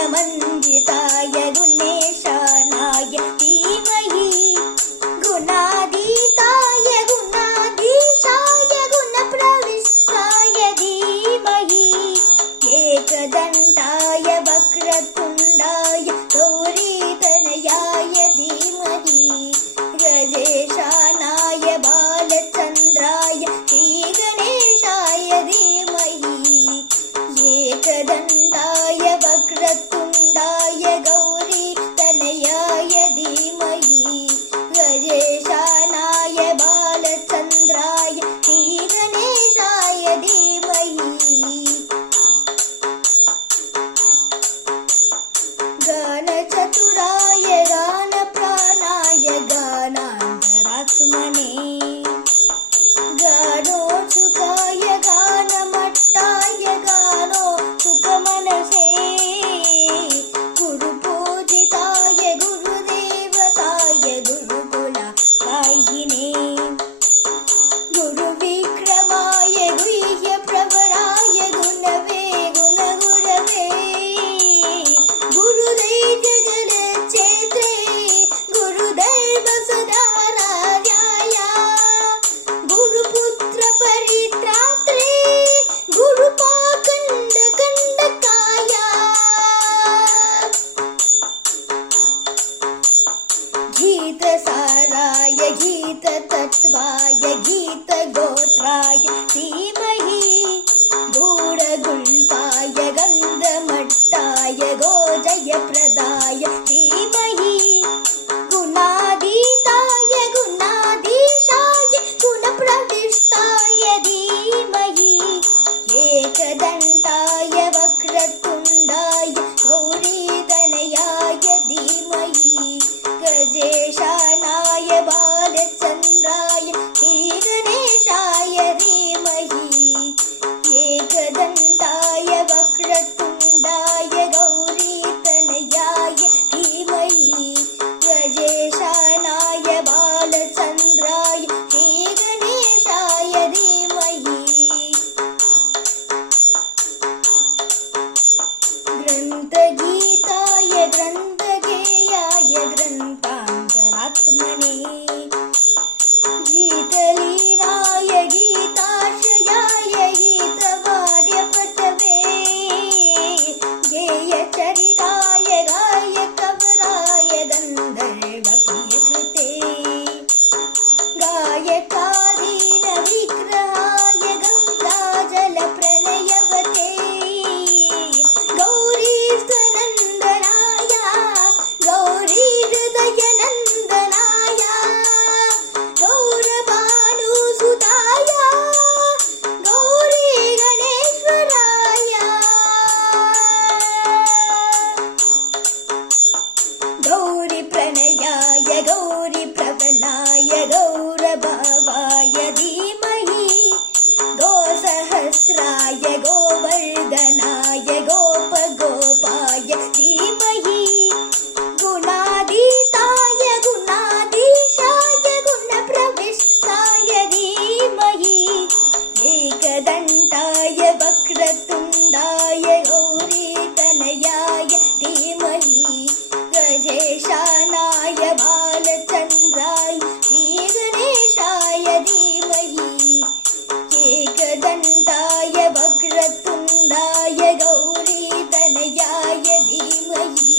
गुणमण्डिताय गुणेशानाय धीमहि गुणातीताय गुणाधीशाय गुणप्रविष्टाय धीमहि एकदन्ताय वक्रतुण्डाय गौरीतनयाय धीमहि गजेशानाय बालचन्द्राय श्रीगणेशाय धीमहि एकदन्ताय वक्रतुण्डाय गौरीतनयाय धीमहि गजेशानाय बालचन्द्राय श्रीगणेशाय धीमहि गानचतुराय गानप्राणाय गानान्तरात्मने गानोत्सुकाय गानमट्टाय गानोत्सुकमनसे गुरुपूजिताय गुरुदेवताय गुरुकुलकायिने गुरुविक्रमाय गुह्यप्रवराय गुणवे गुणगुरवे गुरुदैत्यजलच्छेत्रे गुरुदैवसुधाराध्याय गुरुपुत्रपरित्रात्रे गुरुपाखण्डकण्डकाय गीतसाराय गीततत्त्वाय गीतगोत्राय धीमहि गूढगुल्फाय गन्धमट्टाय गोजयप्रदाय धीमहि गुणातीताय गुणाधीशाय गुणप्रविष्टाय धीमहि एकदन्ताय वक्रतुण्डाय गौरीतनयाय धीमहि गजेशानाय बालचन्द्राय श्रीगणेशाय धीमहि एकदन्ताय वक्रतुण्डाय गौरीतनयाय धीमहि गजेशानाय बालचन्द्राय श्रीगणेशाय धीमहि ग्रन्थगीताय ग्रन्थगेयाय ग्रन्थान्तरात्मने गीतलीलाय गीताशयाय गीतवाद्यपटवे गेयचरिताय गायकवराय गन्धर्वप्रियकृते गायकादीनविग्रहाय गङ्गाजलप्रणयवते गौरीस्तनन्दनाय गौरीहृदयनन्दनाय गौरभानुसुताय गौरीगणेश्वराय गौरीप्रणयाय गौरीप्रबलाय गौरभावाय धीमहि गोसहस्राय गोवर्धनाय गोपगोपाय धीमहि गुणातीताय गुणाधीशाय गुणप्रविष्टाय धीमहि एकदन्ताय वक्रतुण्डाय गौरीतनयाय धीमहि गजेशानाय बालचन्द्राय श्रीगणेशाय धीमहि एकदन्ताय वक्रतुण्डाय गौरीतनयाय धीमहि